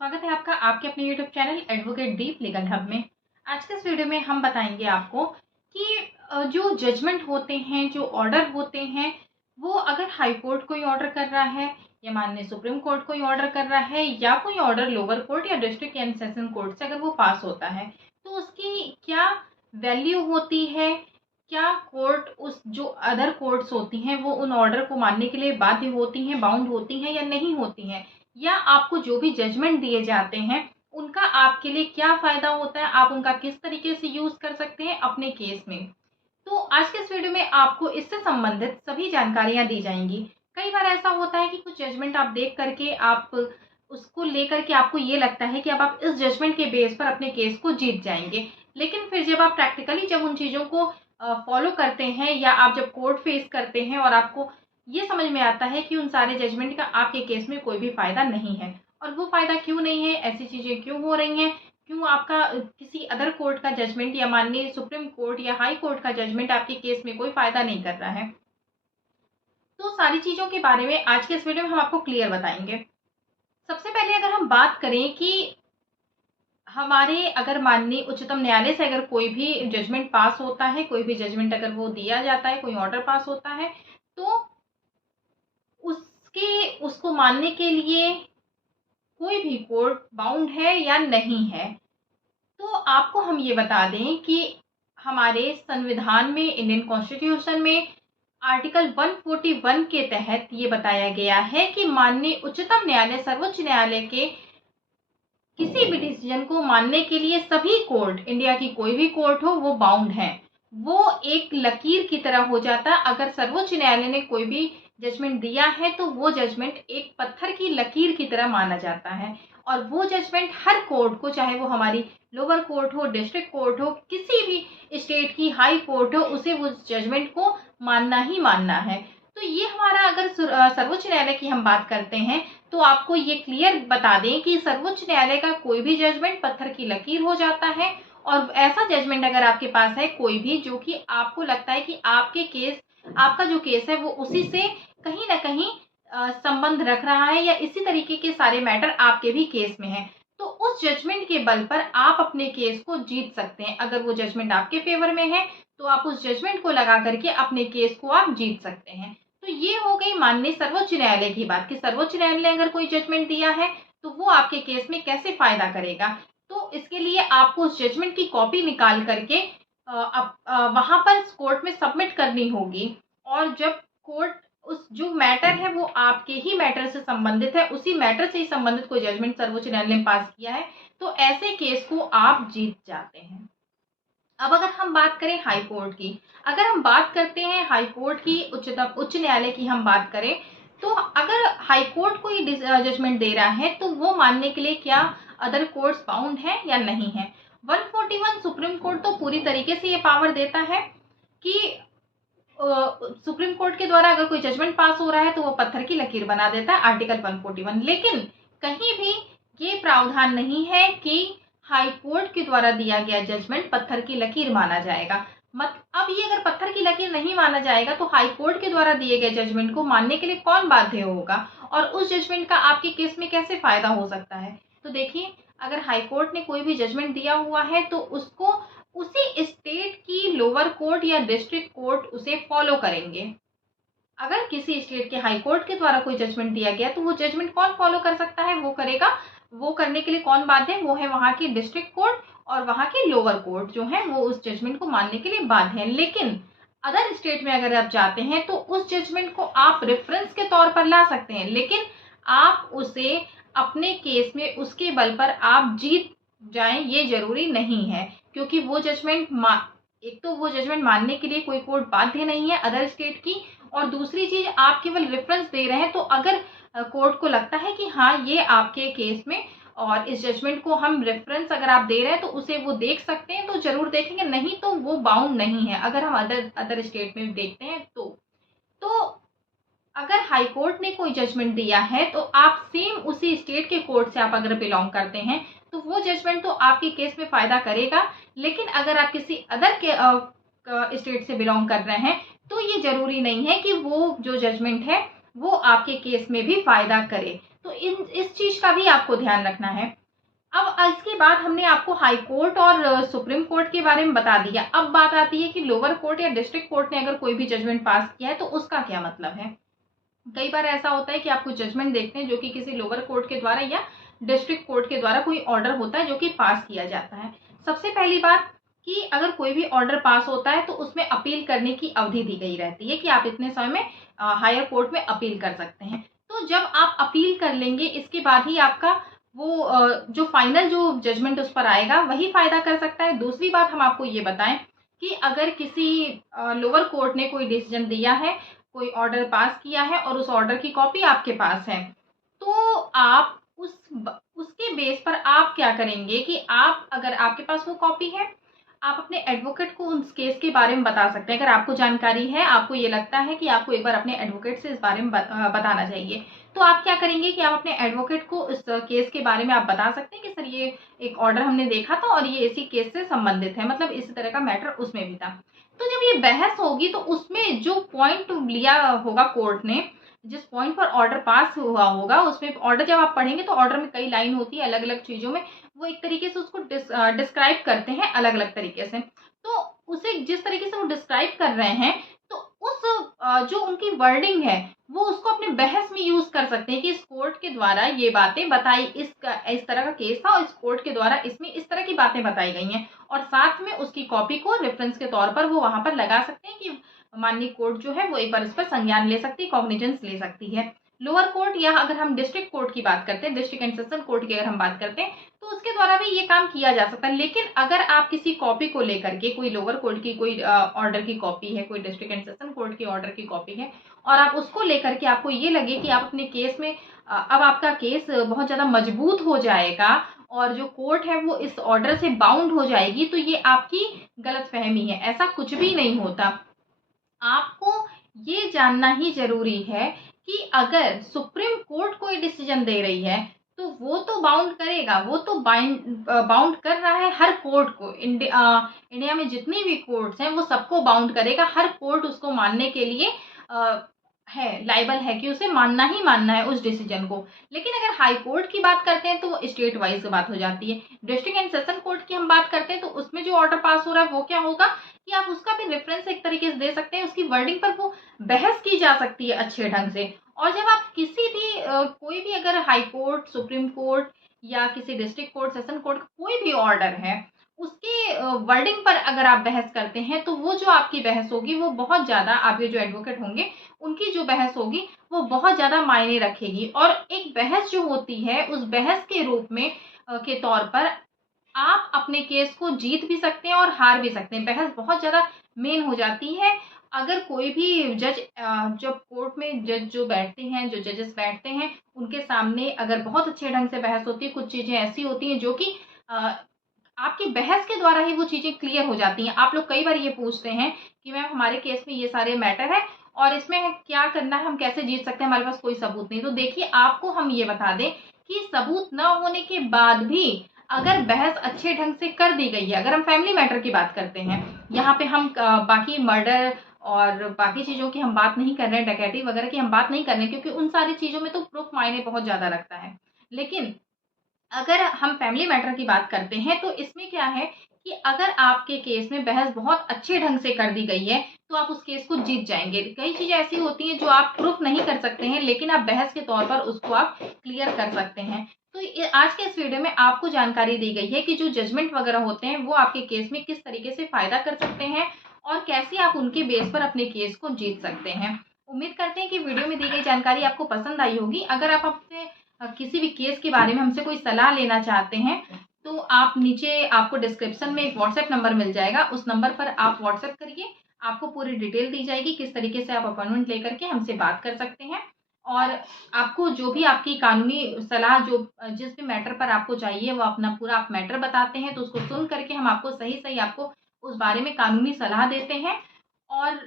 स्वागत है आपका आपके अपने YouTube चैनल एडवोकेट दीप लीगल हब में। आज के इस वीडियो में हम बताएंगे आपको कि जो जजमेंट होते हैं, जो ऑर्डर होते हैं, वो अगर हाई कोर्ट कोई ऑर्डर कर रहा है या माननीय सुप्रीम कोर्ट कोई ऑर्डर कर रहा है या कोई ऑर्डर लोअर कोर्ट या डिस्ट्रिक्ट एंड सेशन कोर्ट से अगर वो पास होता है तो उसकी क्या वैल्यू होती है। क्या कोर्ट उस जो अदर कोर्ट्स होती हैं वो उन ऑर्डर को मानने के लिए बाध्य होती हैं, बाउंड होती हैं या नहीं होती हैं, या आपको जो भी जजमेंट दिए जाते हैं उनका आपके लिए क्या फायदा होता है, आप उनका किस तरीके से यूज कर सकते हैं अपने केस में। तो आज के इस वीडियो में आपको इससे संबंधित सभी जानकारियां दी जाएंगी। कई बार ऐसा होता है कि कुछ जजमेंट आप देख करके आप उसको लेकर के आपको ये लगता है कि अब आप इस जजमेंट के बेस पर अपने केस को जीत जाएंगे, लेकिन फिर जब आप प्रैक्टिकली जब उन चीजों को फॉलो करते हैं या आप जब कोर्ट फेस करते हैं और आपको ये समझ में आता है कि उन सारे जजमेंट का आपके केस में कोई भी फायदा नहीं है। और वो फायदा क्यों नहीं है, ऐसी चीजें क्यों हो रही हैं, क्यों आपका किसी अदर कोर्ट का जजमेंट या माननीय सुप्रीम कोर्ट या हाई कोर्ट का जजमेंट आपके केस में कोई फायदा नहीं कर रहा है, तो सारी चीजों के बारे में आज के इस वीडियो में हम आपको क्लियर बताएंगे। सबसे पहले अगर हम बात करें कि हमारे अगर माननीय उच्चतम न्यायालय से अगर कोई भी जजमेंट पास होता है, कोई भी जजमेंट अगर वो दिया जाता है, कोई ऑर्डर पास होता है, तो उसको मानने के लिए कोई भी कोर्ट बाउंड है या नहीं है। तो आपको हम ये बता दें कि हमारे संविधान में, इंडियन कॉन्स्टिट्यूशन में आर्टिकल 141 के तहत ये बताया गया है कि माननीय उच्चतम न्यायालय, सर्वोच्च न्यायालय के किसी भी डिसीजन को मानने के लिए सभी कोर्ट, इंडिया की कोई भी कोर्ट हो, वो बाउंड है। वो एक लकीर की तरह हो जाता है। अगर सर्वोच्च न्यायालय ने कोई भी जजमेंट दिया है तो वो जजमेंट एक पत्थर की लकीर की तरह माना जाता है और वो जजमेंट हर कोर्ट को, चाहे वो हमारी लोअर कोर्ट हो, डिस्ट्रिक्ट कोर्ट हो, किसी भी स्टेट की हाई कोर्ट हो, उसे वो जजमेंट को मानना ही मानना है। तो ये हमारा अगर सर्वोच्च न्यायालय की हम बात करते हैं तो आपको ये क्लियर बता दें कि सर्वोच्च न्यायालय का कोई भी जजमेंट पत्थर की लकीर हो जाता है। और ऐसा जजमेंट अगर आपके पास है कोई भी जो कि आपको लगता है कि आपका जो केस है वो उसी से कहीं ना कहीं संबंध रख रहा है या इसी तरीके के सारे मैटर आपके भी केस में है, तो उस जजमेंट के बल पर आप अपने केस को जीत सकते हैं। अगर वो जजमेंट आपके फेवर में है तो आप उस जजमेंट को लगा करके अपने केस को आप जीत सकते हैं। तो ये हो गई माननीय सर्वोच्च न्यायालय की बात कि सर्वोच्च न्यायालय ने अगर कोई जजमेंट दिया है तो वो आपके केस में कैसे फायदा करेगा। तो इसके लिए आपको उस जजमेंट की कॉपी निकाल करके वहां पर कोर्ट में सबमिट करनी होगी। और जब कोर्ट उस जो मैटर है वो आपके ही मैटर से संबंधित है, उसी मैटर से ही संबंधित कोई जजमेंट सर्वोच्च न्यायालय ने पास किया है, तो ऐसे केस को आप जीत जाते हैं। अब अगर हम बात करें हाई कोर्ट की, अगर हम बात करते हैं हाई कोर्ट की, उच्च न्यायालय की हम बात करें, तो अगर हाई कोर्ट कोई जजमेंट दे रहा है तो वो मानने के लिए क्या अदर कोर्ट्स बाउंड है या नहीं है। 141 सुप्रीम कोर्ट तो पूरी तरीके से ये पावर देता है कि सुप्रीम कोर्ट के द्वारा अगर कोई जजमेंट पास हो रहा है तो वो पत्थर की लकीर बना देता है, आर्टिकल 141। लेकिन कहीं भी ये प्रावधान नहीं है कि हाई कोर्ट के द्वारा दिया गया जजमेंट पत्थर की लकीर माना जाएगा। अब ये अगर पत्थर की लकीर नहीं माना जाएगा तो हाई कोर्ट के द्वारा दिए गए जजमेंट को मानने के लिए कौन बाध्य होगा और उस जजमेंट का आपके केस में कैसे फायदा हो सकता है। तो देखिए, अगर हाई कोर्ट ने कोई भी जजमेंट दिया हुआ है तो उसको उसी स्टेट की लोअर कोर्ट या डिस्ट्रिक्ट कोर्ट उसे फॉलो करेंगे। अगर किसी स्टेट के हाई कोर्ट के द्वारा कोई जजमेंट दिया गया तो वो जजमेंट कौन फॉलो कर सकता है, वो करेगा, वो करने के लिए कौन बाध्य है, वो है वहां की डिस्ट्रिक्ट कोर्ट और वहां की लोअर कोर्ट जो है वो उस जजमेंट को मानने के लिए बाध्य है। लेकिन अदर स्टेट में अगर आप जाते हैं तो उस जजमेंट को आप रेफरेंस के तौर पर ला सकते हैं, लेकिन आप उसे अपने केस में उसके बल पर आप जीत जाएं ये जरूरी नहीं है, क्योंकि वो जजमेंट एक तो वो जजमेंट मानने के लिए कोई कोर्ट बाध्य नहीं है अदर स्टेट की, और दूसरी चीज आप केवल रेफरेंस दे रहे हैं। तो अगर कोर्ट को लगता है कि हाँ ये आपके केस में और इस जजमेंट को हम रेफरेंस अगर आप दे रहे हैं तो उसे वो देख सकते हैं, तो जरूर देखेंगे, नहीं तो वो बाउंड नहीं है अगर हम अदर स्टेट में देखते हैं तो अगर हाई कोर्ट ने कोई जजमेंट दिया है तो आप सेम उसी स्टेट के कोर्ट से आप अगर बिलोंग करते हैं तो वो जजमेंट तो आपके केस में फायदा करेगा। लेकिन अगर आप किसी अदर के स्टेट से बिलोंग कर रहे हैं तो ये जरूरी नहीं है कि वो जो जजमेंट है वो आपके केस में भी फायदा करे। तो इस चीज़ का भी आपको ध्यान रखना है। अब इसके बाद हमने आपको हाई कोर्ट और सुप्रीम कोर्ट के बारे में बता दिया। अब बात आती है कि लोअर कोर्ट या डिस्ट्रिक्ट कोर्ट ने अगर कोई भी जजमेंट पास किया है तो उसका क्या मतलब है। कई बार ऐसा होता है कि आप कुछ जजमेंट देखते हैं जो कि किसी लोअर कोर्ट के द्वारा या डिस्ट्रिक्ट कोर्ट के द्वारा कोई ऑर्डर होता है जो कि पास किया जाता है। सबसे पहली बात कि अगर कोई भी ऑर्डर पास होता है तो उसमें अपील करने की अवधि दी गई रहती है कि आप इतने समय में हायर कोर्ट में अपील कर सकते हैं। तो जब आप अपील कर लेंगे इसके बाद ही आपका वो जो फाइनल जो जजमेंट उस पर आएगा वही फायदा कर सकता है। दूसरी बात हम आपको ये बताएं कि अगर किसी लोअर कोर्ट ने कोई डिसीजन दिया है, कोई ऑर्डर पास किया है और उस ऑर्डर की कॉपी आपके पास है, तो आप उसके बेस पर आप क्या करेंगे कि आप अगर आपके पास वो कॉपी है, आप अपने एडवोकेट को उस केस के बारे में बता सकते हैं। अगर आपको जानकारी है, आपको ये लगता है कि आपको एक बार अपने एडवोकेट से इस बारे में बताना चाहिए, तो आप क्या करेंगे कि आप अपने एडवोकेट को इस केस के बारे में आप बता सकते हैं कि सर ये एक ऑर्डर हमने देखा था और ये इसी केस से संबंधित है, मतलब इस तरह का मैटर उसमें भी था। तो जब ये बहस होगी तो उसमें जो पॉइंट लिया होगा कोर्ट ने, जिस पॉइंट पर ऑर्डर पास हुआ होगा, उसमें ऑर्डर जब आप पढ़ेंगे तो ऑर्डर में कई लाइन होती है अलग अलग चीजों में, वो एक तरीके से उसको डिस्क्राइब करते हैं अलग अलग तरीके से। तो उसे जिस तरीके से वो डिस्क्राइब कर रहे हैं तो उस जो उनकी वर्डिंग है वो उसको अपने बहस में यूज कर सकते हैं कि इस कोर्ट के द्वारा ये बातें बताई, इस तरह का केस था और इस कोर्ट के द्वारा इसमें इस तरह की बातें बताई गई हैं, और साथ में उसकी कॉपी को रेफरेंस के तौर पर वो वहां पर लगा सकते हैं कि माननीय कोर्ट जो है वो एक बार इस पर संज्ञान ले सकती है, कॉग्निजेंस ले सकती है। लोअर कोर्ट या अगर हम डिस्ट्रिक्ट कोर्ट की बात करते हैं, डिस्ट्रिक्ट एंड सेशन कोर्ट की अगर हम बात करते हैं, तो उसके द्वारा भी ये काम किया जा सकता है। लेकिन अगर आप किसी कॉपी को लेकर के, कोई लोअर कोर्ट की कोई ऑर्डर की कॉपी है, कोई डिस्ट्रिक्ट एंड सेशन कोर्ट की ऑर्डर की कॉपी है, और आप उसको लेकर के आपको ये लगे कि आप अपने केस में अब आपका केस बहुत ज्यादा मजबूत हो जाएगा और जो कोर्ट है वो इस ऑर्डर से बाउंड हो जाएगी, तो ये आपकी गलतफहमी है। ऐसा कुछ भी नहीं होता। आपको ये जानना ही जरूरी है कि अगर सुप्रीम कोर्ट कोई डिसीजन दे रही है तो वो तो बाउंड करेगा, वो तो बाउंड कर रहा है हर कोर्ट को। इंडिया में जितनी भी कोर्ट्स हैं वो सबको बाउंड करेगा। हर कोर्ट उसको मानने के लिए है लाइबल है कि उसे मानना ही मानना है उस डिसीजन को। लेकिन अगर हाई कोर्ट की बात करते हैं तो वो स्टेट वाइज बात हो जाती है। डिस्ट्रिक्ट एंड सेशन कोर्ट की हम बात करते हैं तो उसमें जो ऑर्डर पास हो रहा है वो क्या होगा कि आप उसका भी रेफरेंस एक तरीके से दे सकते हैं, उसकी वर्डिंग पर वो बहस की जा सकती है अच्छे ढंग से। और जब आप किसी भी कोई भी अगर हाई कोर्ट, सुप्रीम कोर्ट या किसी डिस्ट्रिक्ट कोर्ट, सेशन कोर्ट कोई भी ऑर्डर है, उसके वर्डिंग पर अगर आप बहस करते हैं तो वो जो आपकी बहस होगी वो बहुत ज्यादा, आपके जो एडवोकेट होंगे उनकी जो बहस होगी वो बहुत ज्यादा मायने रखेगी। और एक बहस जो होती है उस बहस के रूप में के तौर पर आप अपने केस को जीत भी सकते हैं और हार भी सकते हैं। बहस बहुत ज्यादा मेन हो जाती है। अगर कोई भी जज, जब कोर्ट में जज जो बैठते हैं, जो जजेस बैठते हैं, उनके सामने अगर बहुत अच्छे ढंग से बहस होती है, कुछ चीजें ऐसी होती हैं जो कि आपकी बहस के द्वारा ही वो चीजें क्लियर हो जाती हैं। आप लोग कई बार ये पूछते हैं कि मैम हमारे केस में ये सारे मैटर है और इसमें क्या करना है, हम कैसे जीत सकते हैं, हमारे पास कोई सबूत नहीं। तो देखिए, आपको हम ये बता दें कि सबूत न होने के बाद भी अगर बहस अच्छे ढंग से कर दी गई है, अगर हम फैमिली मैटर की बात करते हैं, यहाँ पे हम बाकी मर्डर और बाकी चीजों की हम बात नहीं कर रहे हैं, डकैती वगैरह की हम बात नहीं कर रहे हैं, क्योंकि उन सारी चीजों में तो प्रूफ मायने बहुत ज्यादा रखता है। लेकिन अगर हम फैमिली मैटर की बात करते हैं तो इसमें क्या है कि अगर आपके केस में बहस बहुत अच्छे ढंग से कर दी गई है तो आप उस केस को जीत जाएंगे। कई चीजें ऐसी होती हैं जो आप प्रूफ नहीं कर सकते हैं, लेकिन आप बहस के तौर पर उसको आप क्लियर कर सकते हैं। तो आज के इस वीडियो में आपको जानकारी दी गई है कि जो जजमेंट वगैरह होते हैं वो आपके केस में किस तरीके से फायदा कर सकते हैं और कैसे आप उनके बेस पर अपने केस को जीत सकते हैं। उम्मीद करते हैं कि वीडियो में दी गई जानकारी आपको पसंद आई होगी। अगर आप अपने किसी भी केस के बारे में हमसे कोई सलाह लेना चाहते हैं तो आप नीचे, आपको डिस्क्रिप्शन में एक व्हाट्सएप नंबर मिल जाएगा, उस नंबर पर आप व्हाट्सएप करिए। आपको पूरी डिटेल दी जाएगी किस तरीके से आप अपॉइंटमेंट लेकर के हमसे बात कर सकते हैं। और आपको जो भी आपकी कानूनी सलाह, जो जिस भी मैटर पर आपको चाहिए, वो अपना पूरा आप मैटर बताते हैं तो उसको सुन करके हम आपको सही सही आपको उस बारे में कानूनी सलाह देते हैं। और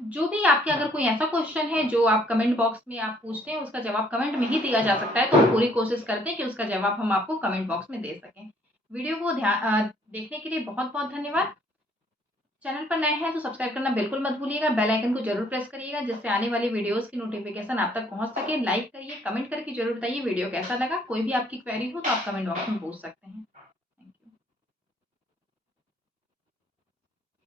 जो भी आपके अगर कोई ऐसा क्वेश्चन है जो आप कमेंट बॉक्स में आप पूछते हैं, उसका जवाब कमेंट में ही दिया जा सकता है, तो हम पूरी कोशिश करते हैं कि उसका जवाब हम आपको कमेंट बॉक्स में दे सकें। वीडियो को देखने के लिए बहुत बहुत धन्यवाद। चैनल पर नए हैं तो सब्सक्राइब करना बिल्कुल मत भूलिएगा, बेल आइकन को जरूर प्रेस करिएगा जिससे आने वाली वीडियोस की नोटिफिकेशन आप तक पहुंच सके। लाइक करिए, कमेंट करके जरूर बताइए वीडियो कैसा लगा। कोई भी आपकी क्वेरी हो तो आप कमेंट बॉक्स में पूछ सकते हैं।